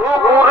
পুকুরে কি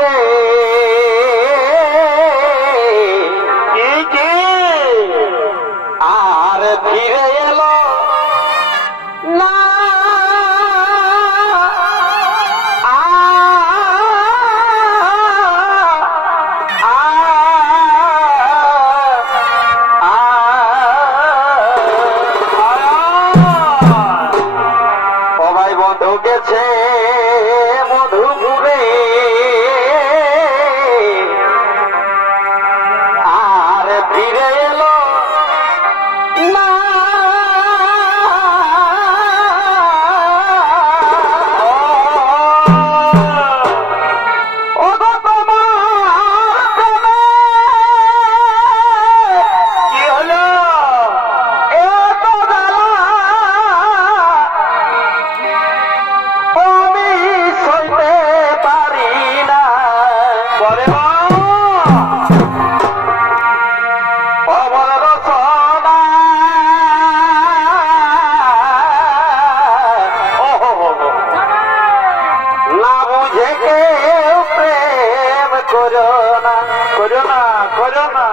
করো না করো না করো না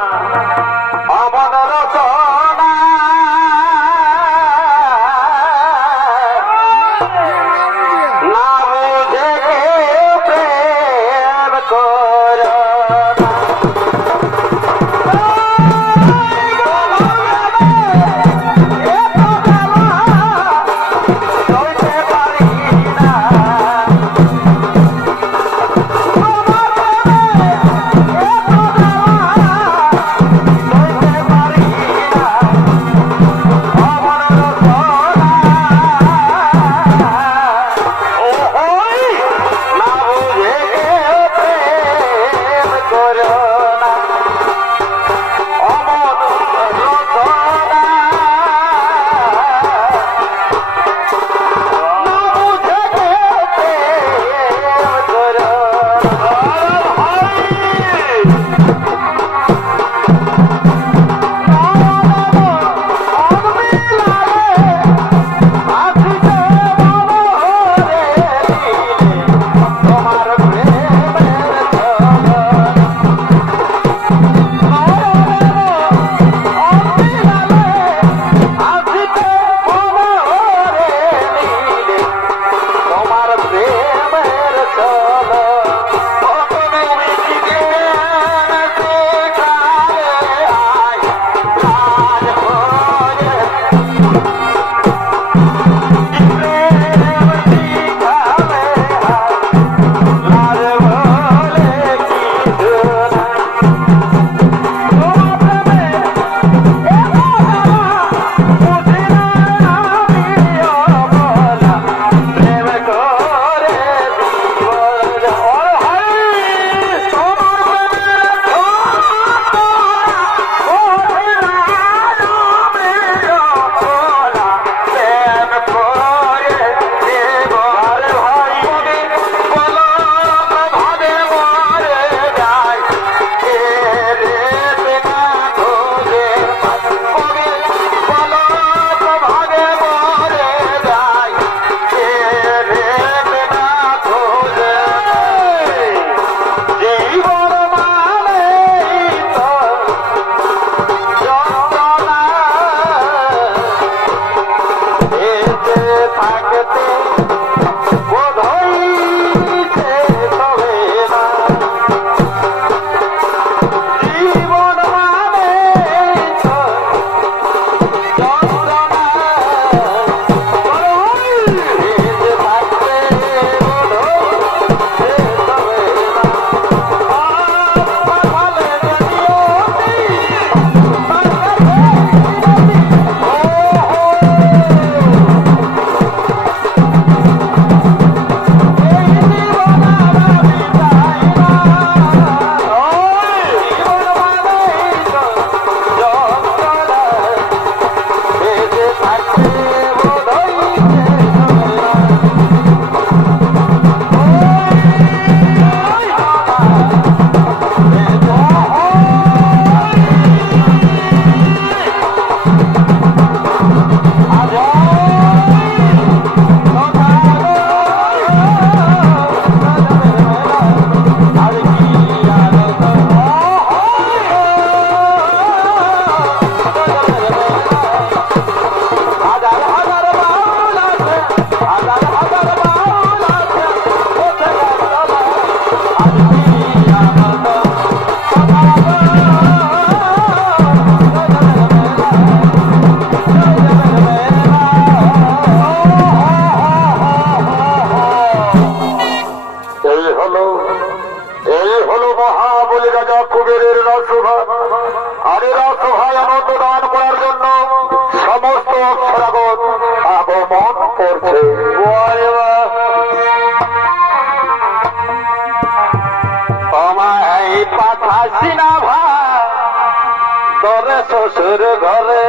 ভাসি না ভাই। তোরে শ্বশুর ঘরে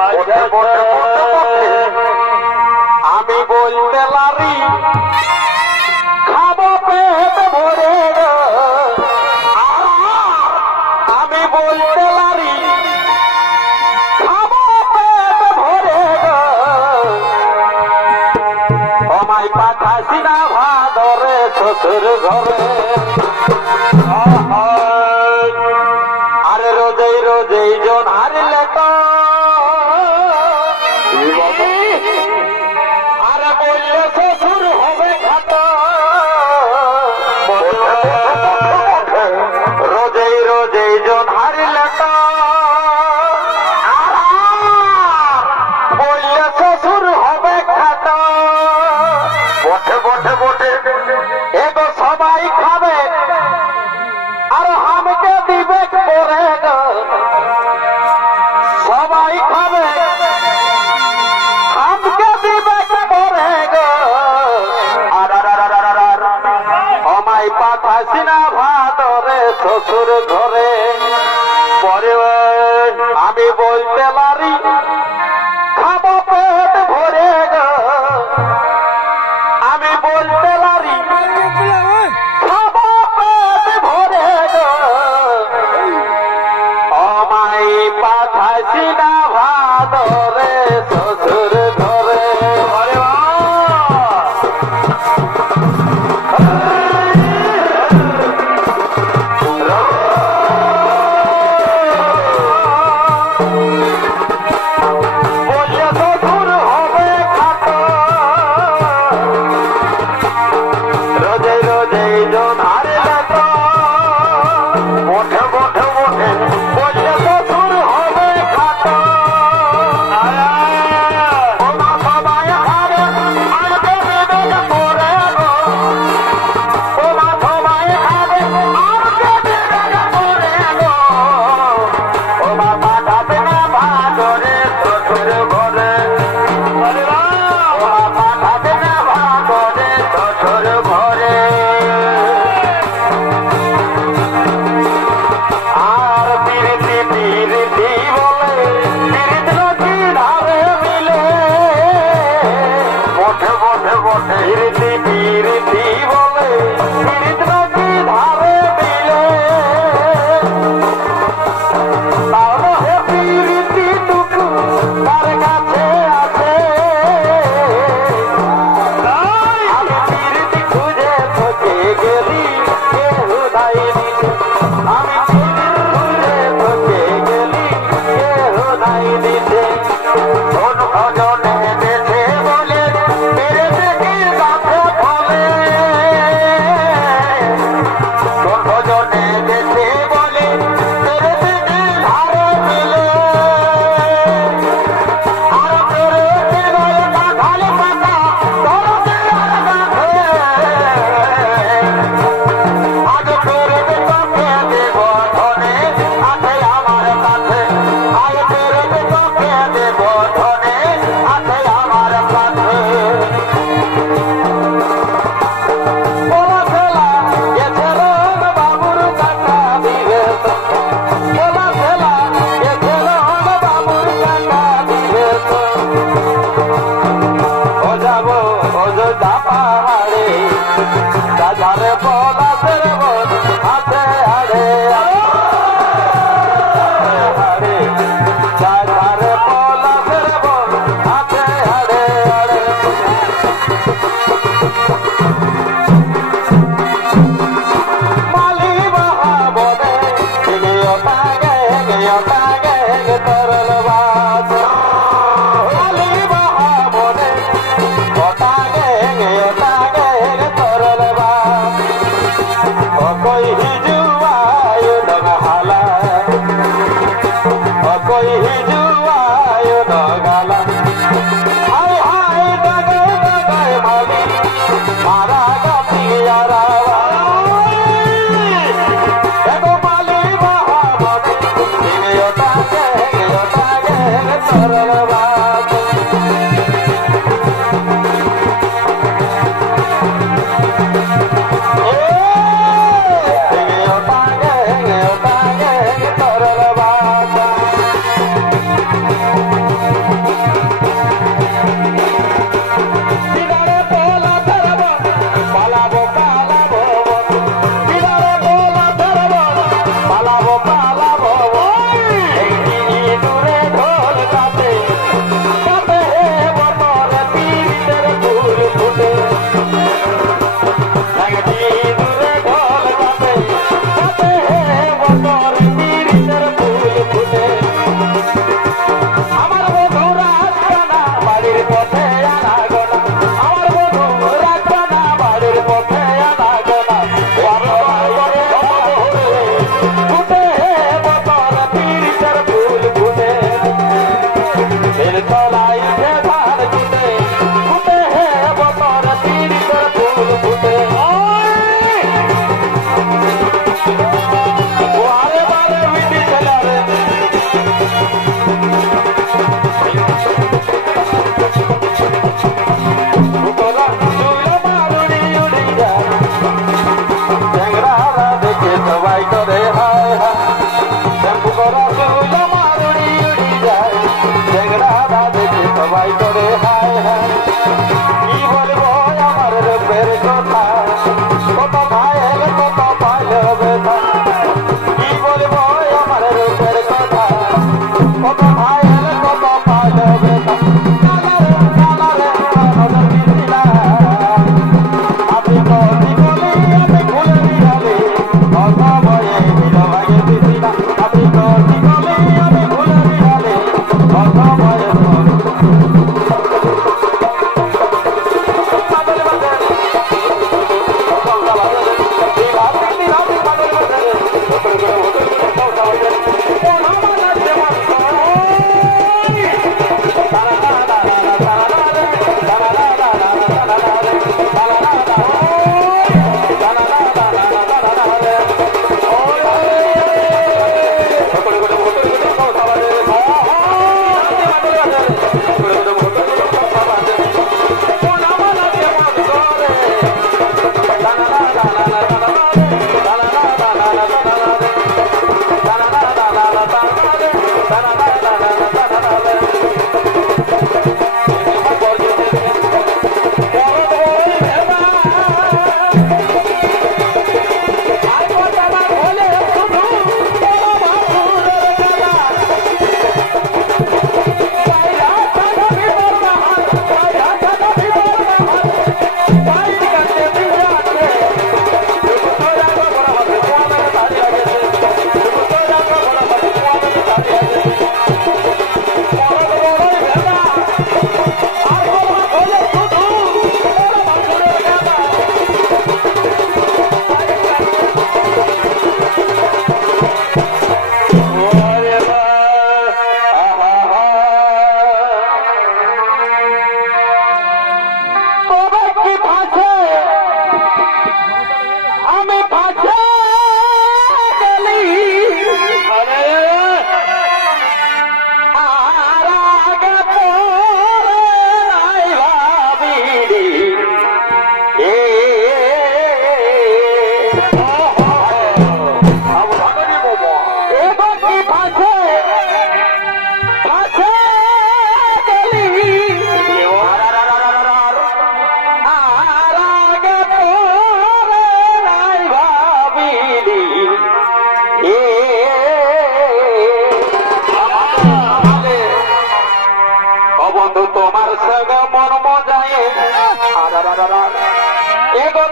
আচ্ছা, আমায় পাঠাস না ভাদরে শ্বশুর ঘরে। পরে আমি বলতে পারি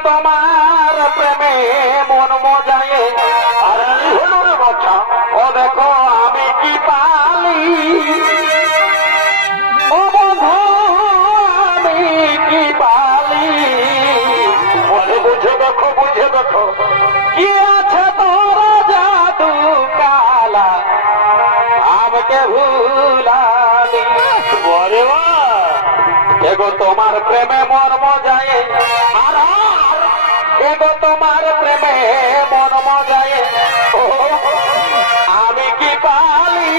তোমার প্রেমে মন মজায়। আর হলুর বছা ও দেখো আমি কি পালি? ও বন্ধু, আমি কি পালি? বলে বুঝে দেখো বুঝে দেখো, কি আছে তোর জাদু কালা? আমাকে ভুলালি। বলে তোমার প্রেমে মর্ম যায় আর এগো তোমার প্রেমে মন মজায় আমি কি পালি?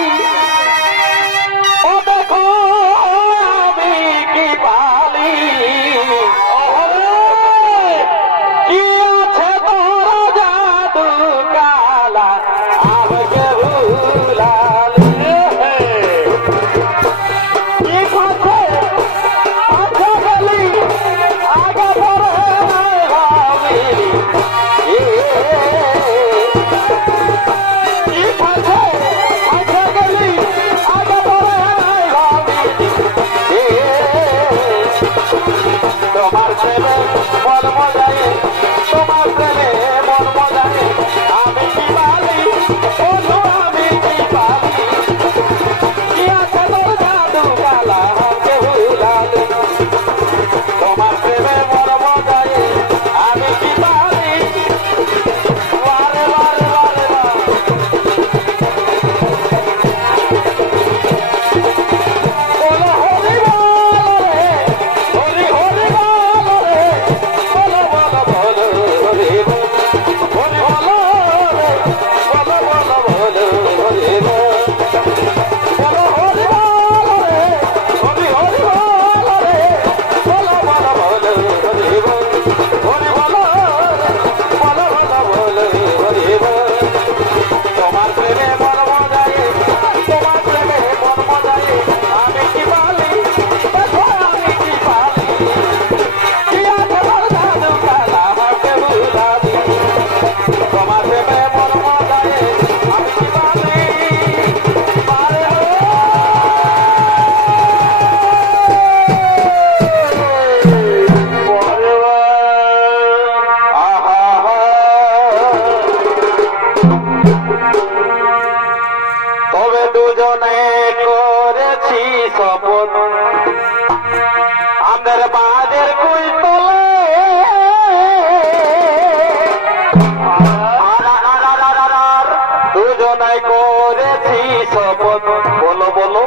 বেদনায় করেছি শপথ বলো বলো।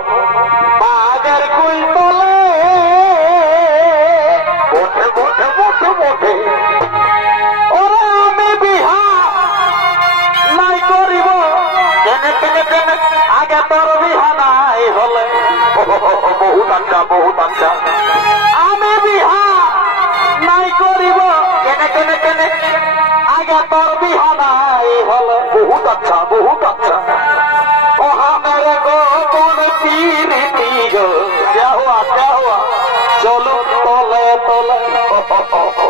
বাগের কুল তোলে ওঠে ওঠে ওঠে ওঠে। ওরে আমি বিহা নাই করিব। কেনে কেনে কেনে আগে তোর বিহা নাই হলে। বহু আঞ্জা বহু আঞ্জা। আমি বিহা নাই করিব। কেনে কেনে কেনে আগে তোর বিহা নাই হলে। বহুত আচ্ছা বহুত Oh, oh, oh, oh, oh.